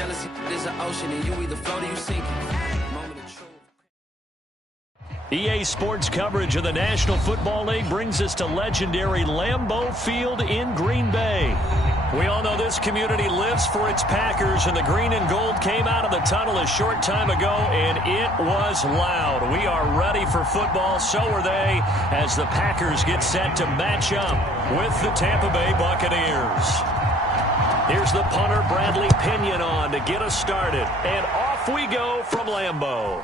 Jealousy is an ocean, and you either float or you sink it. Moment of truth. EA Sports coverage of the National Football League brings us to legendary Lambeau Field in Green Bay. We all know this community lives for its Packers, and the green and gold came out of the tunnel a short time ago, and it was loud. We are ready for football, so are they, as the Packers get set to match up with the Tampa Bay Buccaneers. Here's the punter, Bradley Pinion, on to get us started, and off we go from Lambeau.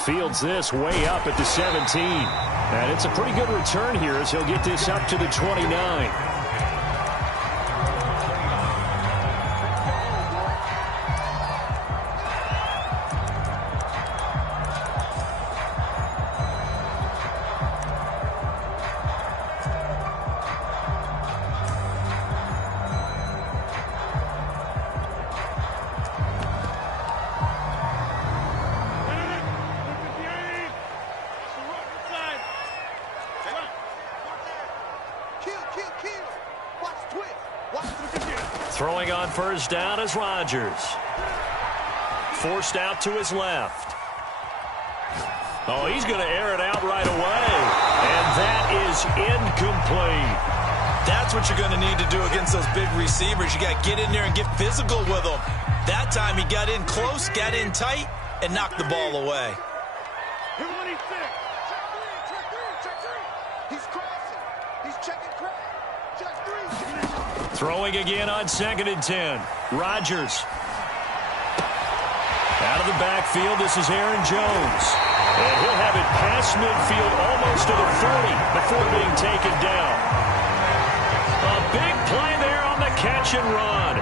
Fields this way up at the 17, and it's a pretty good return here as he'll get this up to the 29. Throwing on first down is Rodgers. Forced out to his left. Oh, he's going to air it out right away. And that is incomplete. That's what you're going to need to do against those big receivers. You got to get in there and get physical with them. That time he got in close, got in tight, and knocked the ball away. Throwing again on 2nd and 10. Rodgers. Out of the backfield, this is Aaron Jones. And he'll have it past midfield almost to the 40 before being taken down. A big play there on the catch and run.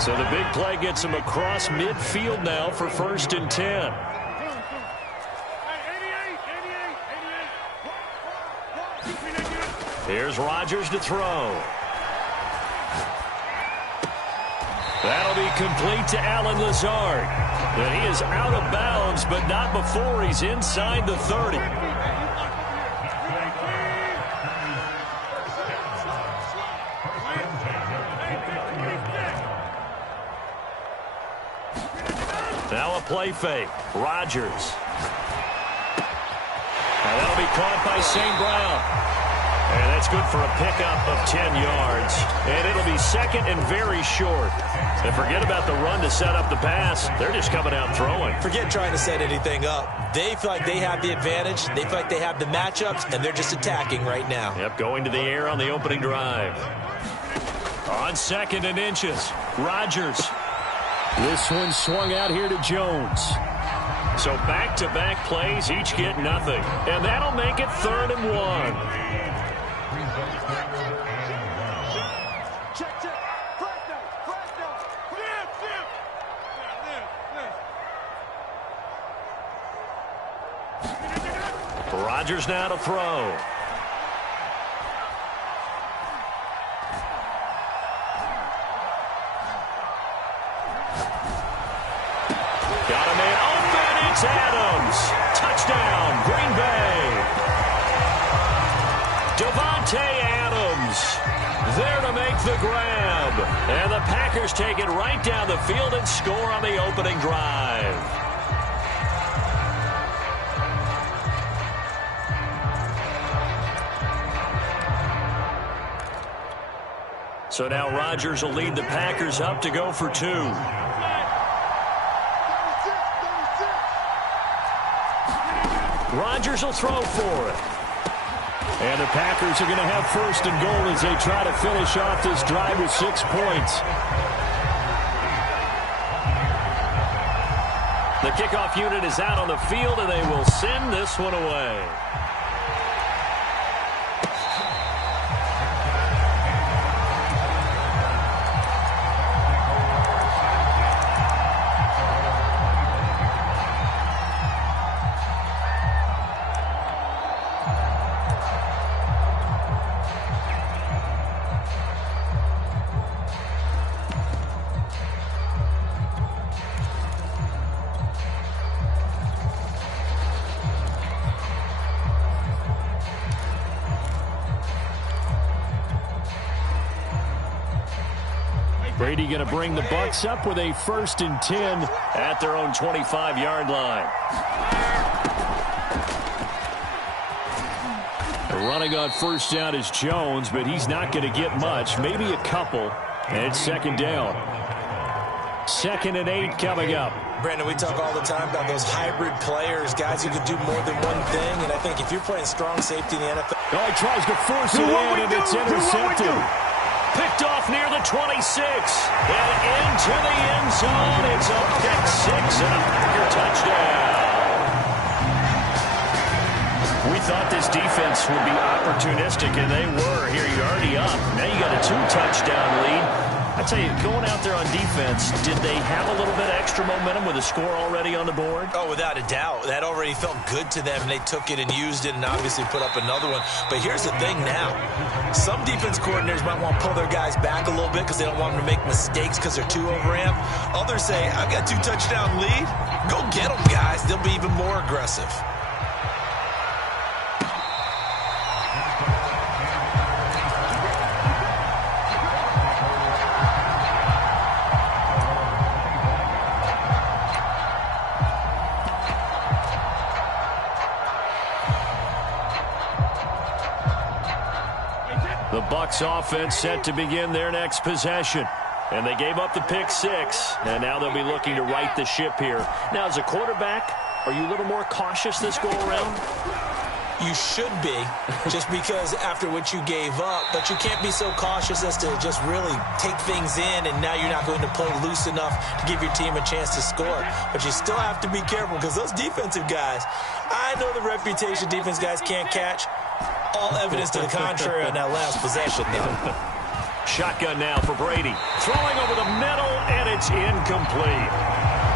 So the big play gets him across midfield now for 1st and 10. Here's Rodgers to throw. That'll be complete to Allen Lazard. But he is out of bounds, but not before he's inside the 30. Now a play fake. Rodgers. Now that'll be caught by St. Brown. And that's good for a pickup of 10 yards. And it'll be 2nd and very short. And forget about the run to set up the pass. They're just coming out throwing. Forget trying to set anything up. They feel like they have the advantage. They feel like they have the matchups, and they're just attacking right now. Yep, going to the air on the opening drive. On 2nd and inches, Rodgers. This one swung out here to Jones. So back-to-back plays, each get nothing. And that'll make it 3rd and 1. Rodgers now to throw. Got a man open. It's Adams. Touchdown, Green Bay. Devontae Adams there to make the grab. And the Packers take it right down the field and score on the opening drive. So now Rodgers will lead the Packers up to go for 2. Rodgers will throw for it. And the Packers are going to have 1st and goal as they try to finish off this drive with 6 points. The kickoff unit is out on the field, and they will send this one away. Brady going to bring the Bucs up with a 1st and 10 at their own 25-yard line. Running on 1st down is Jones, but he's not going to get much, maybe a couple, and it's 2nd down. 2nd and 8 coming up. Brandon, we talk all the time about those hybrid players, guys who can do more than one thing, and I think if you're playing strong safety in the NFL... Oh, he tries to force it in, and it's intercepted. Picked off near the 26, and into the end zone. It's a pick 6 and a Packer touchdown. We thought this defense would be opportunistic, and they were. Here, you're already up. Now you got a 2-touchdown lead. I tell you, going out there on defense, did they have a little bit of extra momentum with a score already on the board? Oh, without a doubt. That already felt good to them, and they took it and used it and obviously put up another one. But here's the thing now. Some defense coordinators might want to pull their guys back a little bit because they don't want them to make mistakes because they're too overamped. Others say, I've got 2-touchdown lead. Go get them, guys. They'll be even more aggressive. The Bucs offense set to begin their next possession. And they gave up the pick 6, and now they'll be looking to right the ship here. Now, as a quarterback, are you a little more cautious this go-around? You should be, just because after what you gave up, but you can't be so cautious as to just really take things in, and now you're not going to play loose enough to give your team a chance to score. But you still have to be careful because those defensive guys, I know the reputation defense guys can't catch. All evidence to the contrary on that last possession, though. Shotgun now for Brady. Throwing over the middle, and it's incomplete.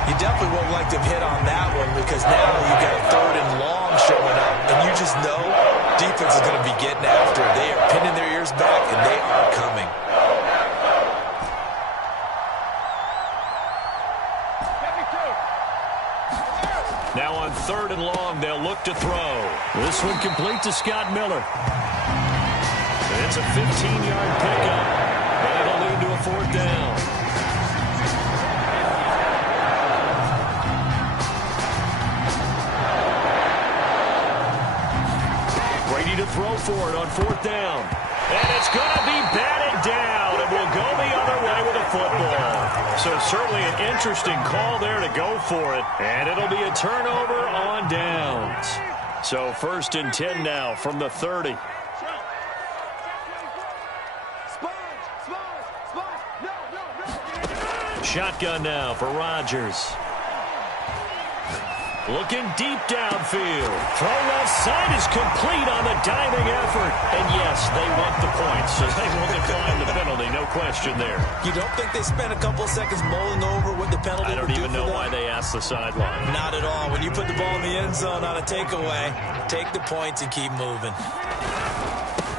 You definitely won't like to have hit on that one because now you've got a 3rd and long showing up, and you just know defense is going to be getting after it. They are pinning their ears back, and they are coming. Now on 3rd and long, they'll look to throw. This one complete to Scott Miller. And it's a 15-yard pickup, and it'll lead to a 4th down. Brady to throw for it on 4th down. And it's going to be batted down, and will go the other way with a football. So certainly an interesting call there to go for it, and it'll be a turnover on downs. So 1st and 10 now from the 30. Shotgun now for Rodgers. Looking deep downfield. Throw left side is complete on the diving effort. And yes, they want the points, so they will decline the penalty. No question there. You don't think they spent a couple of seconds mulling over what the penalty I don't even know why they asked the sideline. Not at all. When you put the ball in the end zone on a takeaway, take the points and keep moving.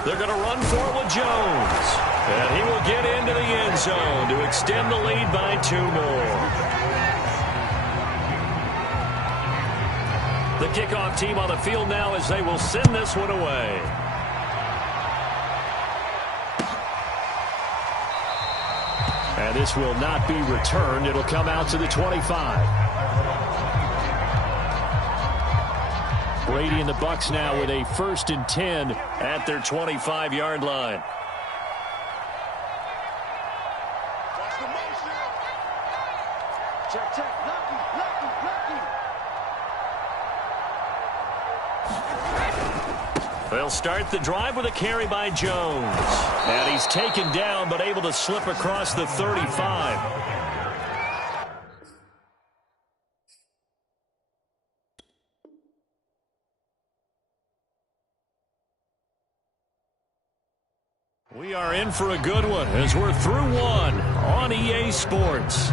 They're going to run for it with Jones. And he will get into the end zone to extend the lead by 2 more. The kickoff team on the field now as they will send this one away. And this will not be returned. It'll come out to the 25. Brady and the Bucs now with a 1st and 10 at their 25-yard line. Check, check. Lucky. They'll start the drive with a carry by Jones. And he's taken down, but able to slip across the 35. We are in for a good one as we're through one on EA Sports.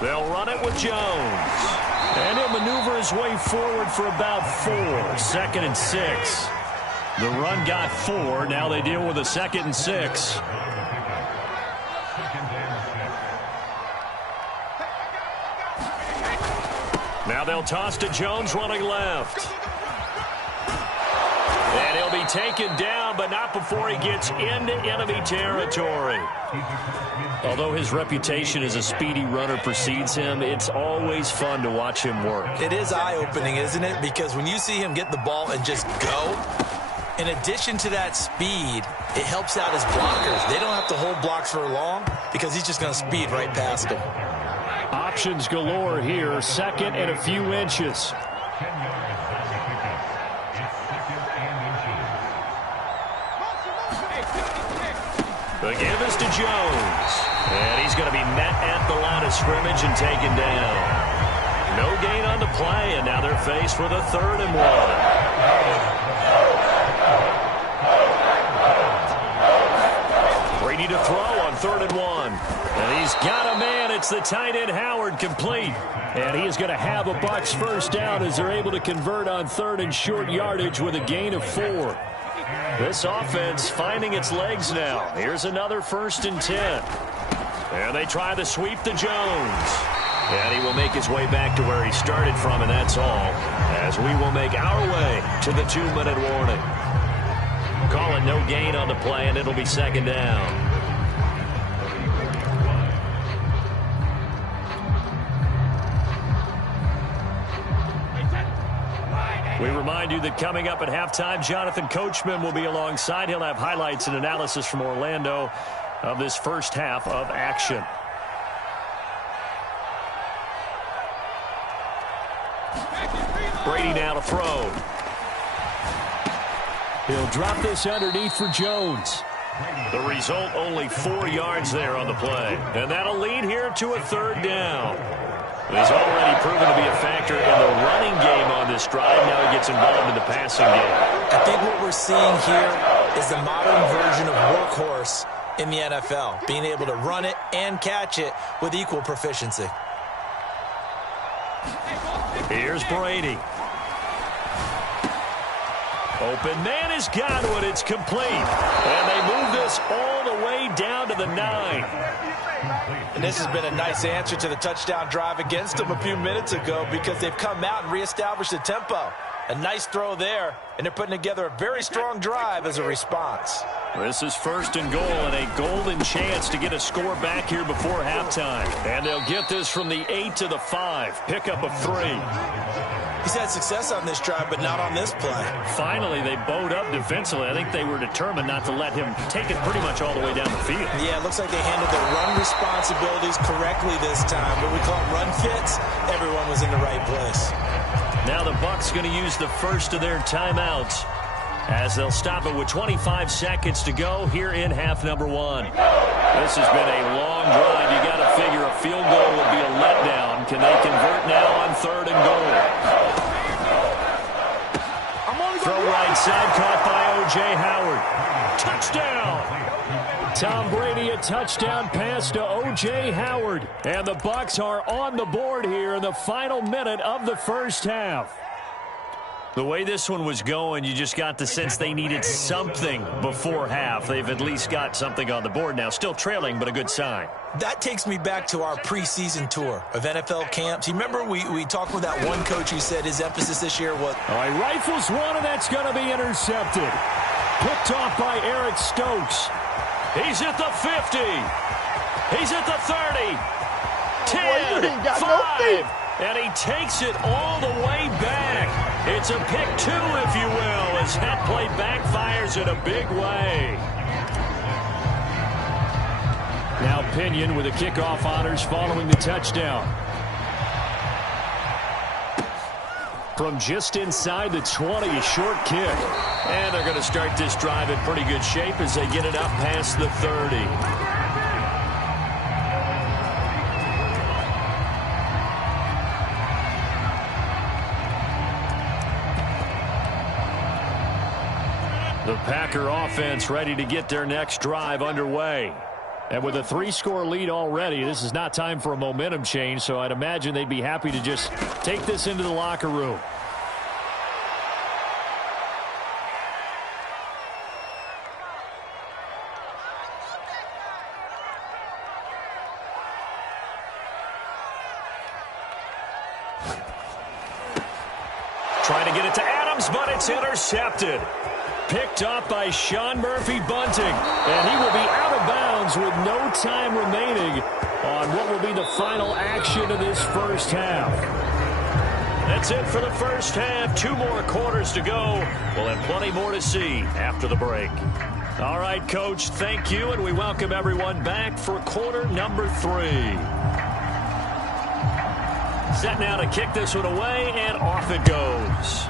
They'll run it with Jones. And he'll maneuver his way forward for about 4. 2nd and 6. The run got 4. Now they deal with a 2nd and 6. Now they'll toss to Jones running left. And he'll be taken down, but not before he gets into enemy territory. Although his reputation as a speedy runner precedes him, it's always fun to watch him work. It is eye-opening, isn't it? Because when you see him get the ball and just go, in addition to that speed, it helps out his blockers. They don't have to hold blocks for long because he's just going to speed right past them. Options galore here, second and a few inches. The give is to Jones. And he's going to be met at the line of scrimmage and taken down. No gain on the play, and now they're faced with a 3rd and 1. Brady to throw on 3rd and 1. And he's got a man. It's the tight end Howard, complete. And he is going to have a Bucs first down as they're able to convert on 3rd and short yardage with a gain of 4. This offense finding its legs now. Here's another 1st and 10. And they try to sweep to Jones. And he will make his way back to where he started from, and that's all. As we will make our way to the 2-minute warning. Call it no gain on the play, and it'll be 2nd down. We remind you that coming up at halftime, Jonathan Coachman will be alongside. He'll have highlights and analysis from Orlando of this first half of action. Brady now to throw. He'll drop this underneath for Jones. The result, only 4 yards there on the play. And that'll lead here to a 3rd down. He's already proven to be a factor in the running game on this drive. Now he gets involved in the passing game. I think what we're seeing here is the modern version of workhorse in the NFL, being able to run it and catch it with equal proficiency. Here's Brady. Open man is Godwin. It's complete. And they move this all the way down to the 9. And this has been a nice answer to the touchdown drive against them a few minutes ago because they've come out and reestablished the tempo. A nice throw there, and they're putting together a very strong drive as a response. This is 1st and goal and a golden chance to get a score back here before halftime. And they'll get this from the 8 to the 5. Pickup of 3. He's had success on this drive, but not on this play. Finally, they bowed up defensively. I think they were determined not to let him take it pretty much all the way down the field. Yeah, it looks like they handled their run responsibilities correctly this time. What we call run fits, everyone was in the right place. Now the Bucs going to use the first of their timeouts as they'll stop it with 25 seconds to go here in half number 1. This has been a long drive. You got to figure a field goal would be a letdown. Can they convert now on 3rd and goal? Throw right side, caught by O.J. Howard. Touchdown! Tom Brady, a touchdown pass to O.J. Howard. And the Bucs are on the board here in the final minute of the first half. The way this one was going, you just got the sense they needed something before half. They've at least got something on the board now. Still trailing, but a good sign. That takes me back to our preseason tour of NFL camps. You remember we talked with that one coach who said his emphasis this year was... All right, rifles one, and that's going to be intercepted. Picked off by Eric Stokes. He's at the 50. He's at the 30. 10, 5. And he takes it all the way back. It's a pick 2, if you will, as that play backfires in a big way. Now Pinion with the kickoff honors following the touchdown. From just inside the 20, a short kick. And they're going to start this drive in pretty good shape as they get it up past the 30. The Packer offense ready to get their next drive underway. And with a 3-score lead already, this is not time for a momentum change, so I'd imagine they'd be happy to just take this into the locker room. Trying to get it to Adams, but it's intercepted. Picked up by Sean Murphy-Bunting, and he will be out of bounds with no time remaining on what will be the final action of this first half. That's it for the first half. 2 more quarters to go. We'll have plenty more to see after the break. All right, Coach, thank you, and we welcome everyone back for quarter number 3. Set now to kick this one away, and off it goes.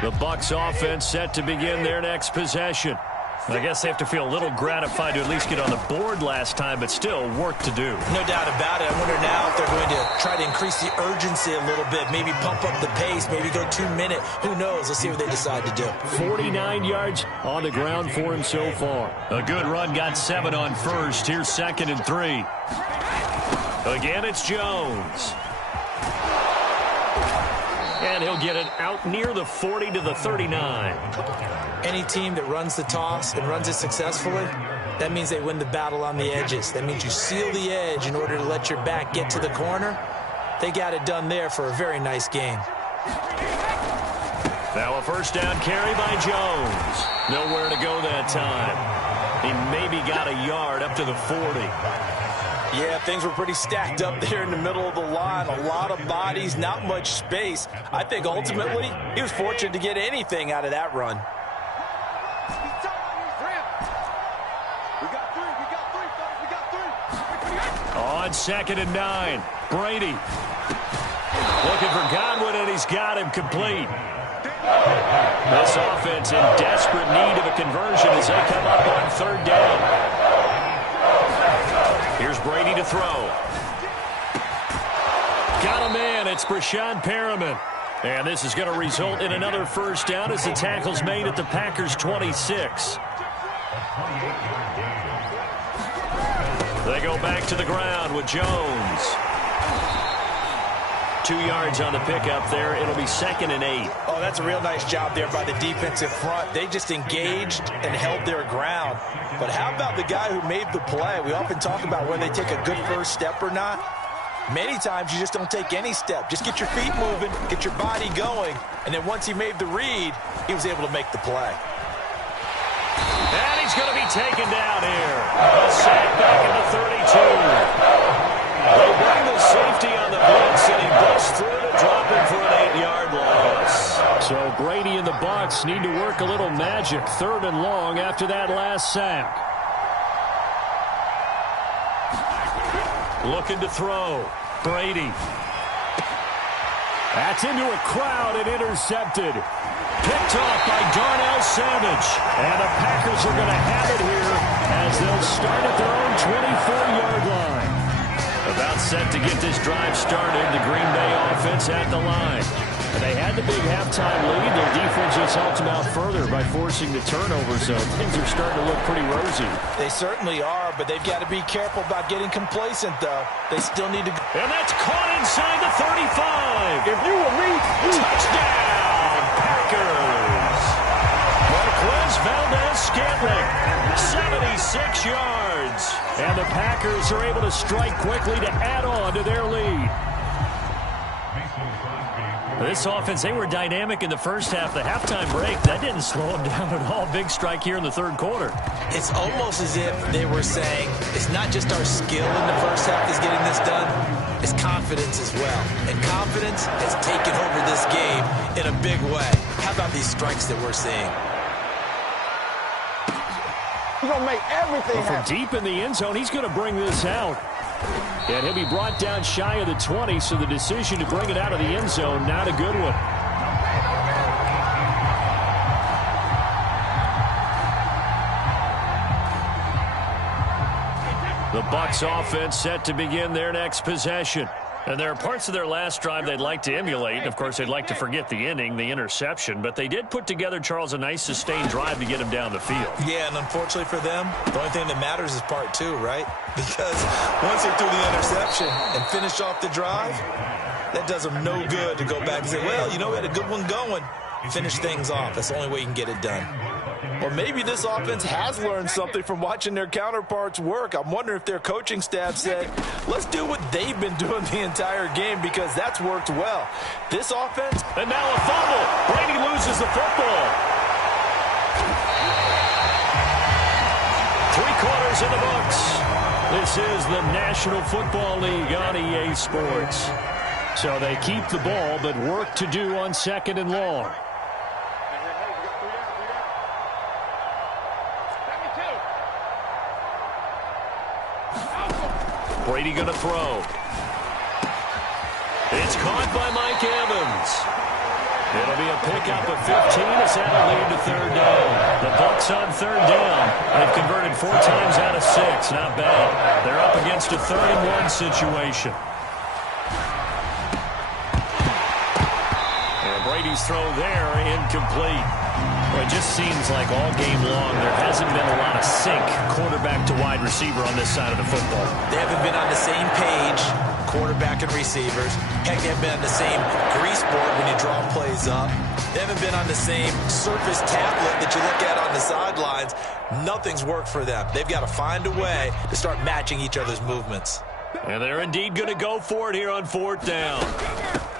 The Bucs offense set to begin their next possession. I guess they have to feel a little gratified to at least get on the board last time, but still work to do. No doubt about it. I wonder now if they're going to try to increase the urgency a little bit, maybe pump up the pace, maybe go 2 minute. Who knows? Let's see what they decide to do. 49 yards on the ground for him so far. A good run, got 7 on first. Here's 2nd and 3. Again, it's Jones. And he'll get it out near the 40 to the 39. Any team that runs the toss and runs it successfully, that means they win the battle on the edges. That means you seal the edge in order to let your back get to the corner. They got it done there for a very nice game. Now a first down carry by Jones. Nowhere to go that time. He maybe got a yard up to the 40. Yeah, things were pretty stacked up there in the middle of the line. A lot of bodies, not much space. I think ultimately he was fortunate to get anything out of that run. On 2nd and 9, Brady. Looking for Godwin, and he's got him complete. This offense in desperate need of a conversion as they come up on 3rd down. Here's Brady to throw. Got a man. It's Brashad Perriman. And this is going to result in another first down as the tackle's made at the Packers' 26. They go back to the ground with Jones. 2 yards on the pickup there. It'll be 2nd and 8. Oh, that's a real nice job there by the defensive front. They just engaged and held their ground. But how about the guy who made the play? We often talk about whether they take a good first step or not. Many times you just don't take any step. Just get your feet moving, get your body going, and then once he made the read, he was able to make the play. And he's going to be taken down here. A sack back in the 32. They bring the safety on the blitz, and he busts through to drop him for an 8-yard loss. So Brady and the Bucs need to work a little magic. 3rd and long after that last sack. Looking to throw. Brady. That's into a crowd and intercepted. Picked off by Darnell Savage. And the Packers are going to have it here as they'll start at their own 24-yard line. About set to get this drive started, the Green Bay offense at the line. And they had the big halftime lead. Their defense just helped them out further by forcing the turnover, so things are starting to look pretty rosy. They certainly are, but they've got to be careful about getting complacent, though. They still need to... And that's caught inside the 35. If you were me, touchdown, Packers. Marquez Valdez-Scantling, 76 yards. And the Packers are able to strike quickly to add on to their lead. This offense, they were dynamic in the first half. The halftime break, that didn't slow them down at all. Big strike here in the 3rd quarter. It's almost as if they were saying, it's not just our skill in the first half that's getting this done, it's confidence as well. And confidence has taken over this game in a big way. How about these strikes that we're seeing? He's going to make everything From happen. deep in the end zone, he's going to bring this out. And he'll be brought down shy of the 20, so the decision to bring it out of the end zone, not a good one. The Bucs offense set to begin their next possession. And there are parts of their last drive they'd like to emulate. Of course, they'd like to forget the inning, the interception. But they did put together, Charles, a nice sustained drive to get him down the field. Yeah, and unfortunately for them, the only thing that matters is part two, right? Because once they threw the interception and finished off the drive, that does them no good to go back and say, well, you know, we had a good one going. Finish things off. That's the only way you can get it done. Or maybe this offense has learned something from watching their counterparts work. I'm wondering if their coaching staff said, let's do what they've been doing the entire game, because that's worked well. This offense... And now a fumble. Brady loses the football. 3 quarters in the books. This is the National Football League on EA Sports. So they keep the ball, but work to do on 2nd and long. Brady going to throw. It's caught by Mike Evans. It'll be a pickup of 15 as that'll lead to 3rd down. The Bucs on 3rd down. They've converted 4 times out of 6. Not bad. They're up against a 3rd and 1 situation. And Brady's throw there incomplete. Well, it just seems like all game long there hasn't been a lot of sync quarterback to wide receiver on this side of the football. They haven't been on the same page, quarterback and receivers. Heck, they haven't been on the same grease board when you draw plays up. They haven't been on the same surface tablet that you look at on the sidelines. Nothing's worked for them. They've got to find a way to start matching each other's movements. And they're indeed going to go for it here on 4th down.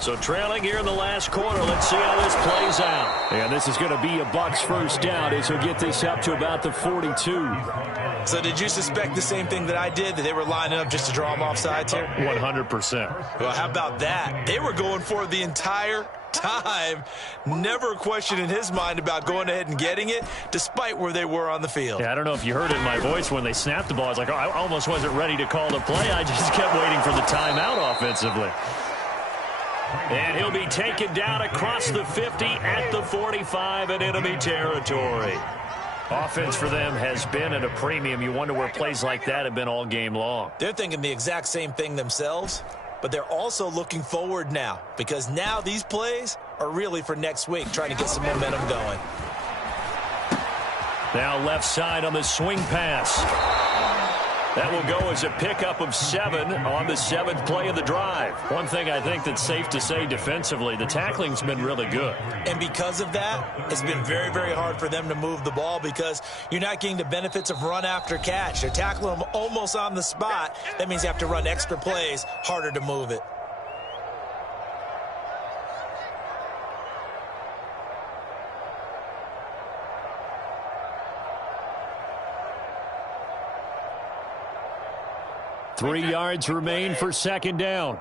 So trailing here in the last quarter. Let's see how this plays out. And this is going to be a Bucs 1st down as he'll get this up to about the 42. So did you suspect the same thing that I did, that they were lining up just to draw them off sides here? 100%. Well, how about that? They were going for it the entire time. Never a question in his mind about going ahead and getting it, despite where they were on the field. Yeah, I don't know if you heard it in my voice when they snapped the ball. I was like, oh, I almost wasn't ready to call the play. I just kept waiting for the timeout offensively. And he'll be taken down across the 50 at the 45 in enemy territory. Offense for them has been at a premium. You wonder where plays like that have been all game long. They're thinking the exact same thing themselves, but they're also looking forward now, because now these plays are really for next week, trying to get some momentum going. Now left side on the swing pass. That will go as a pickup of 7 on the 7th play of the drive. One thing I think that's safe to say defensively, the tackling's been really good. And because of that, it's been very, very hard for them to move the ball, because you're not getting the benefits of run after catch. They're tackling them almost on the spot. That means you have to run extra plays, harder to move it. Three yards remain for 2nd down.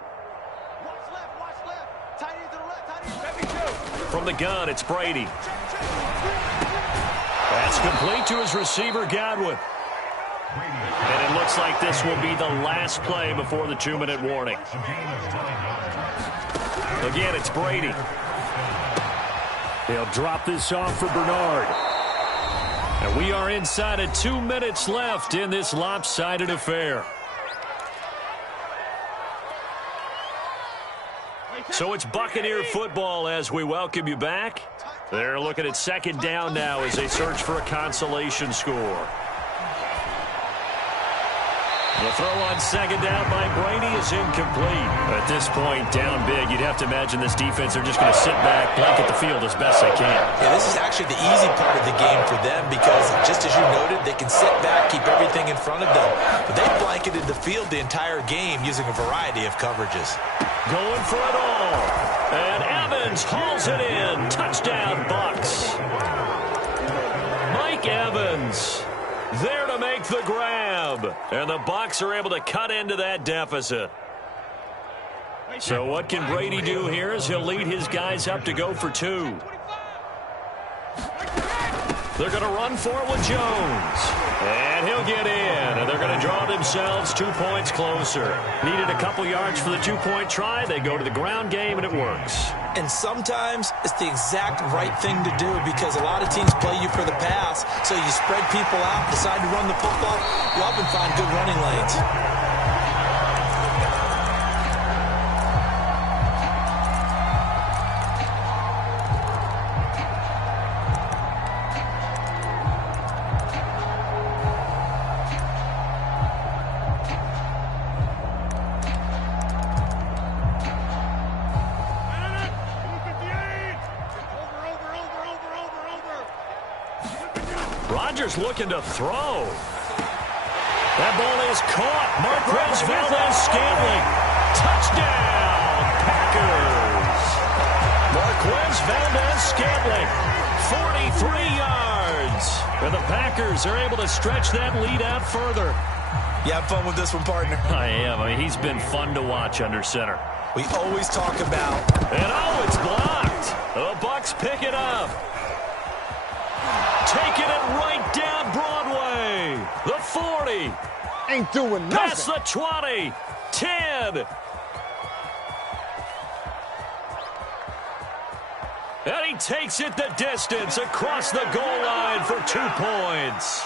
From the gun, it's Brady. That's complete to his receiver, Godwin. And it looks like this will be the last play before the 2-minute warning. Again, it's Brady. They'll drop this off for Bernard. And we are inside of 2 minutes left in this lopsided affair. So it's Buccaneer football as we welcome you back. They're looking at 2nd down now as they search for a consolation score. The throw on 2nd down by Brady is incomplete. At this point, down big, you'd have to imagine this defense are just going to sit back, blanket the field as best they can. Yeah, this is actually the easy part of the game for them, because just as you noted, they can sit back, keep everything in front of them. But they blanketed the field the entire game using a variety of coverages. Going for it all. And Evans hauls it in. Touchdown, Bucs. Mike Evans there to make the grab. And the Bucs are able to cut into that deficit. So what can Brady do here as he'll lead his guys up to go for 2. They're going to run for it with Jones. And he'll get in. And they're going to draw themselves 2 points closer. Needed a couple yards for the 2-point try. They go to the ground game, and it works. And sometimes it's the exact right thing to do, because a lot of teams play you for the pass. So you spread people out, decide to run the football. You often find good running lanes. Chargers looking to throw. That ball is caught. Marquez Valdez-Scantling. Touchdown, Packers. Marquez Valdez-Scantling, 43 yards. And the Packers are able to stretch that lead out further. You have fun with this one, partner? I am. I mean, he's been fun to watch under center. We always talk about... And it's blocked. The Bucs pick it up. Taking it right down Broadway. The 40. Ain't doing nothing. Past the 20. 10. And he takes it the distance across the goal line for 2 points.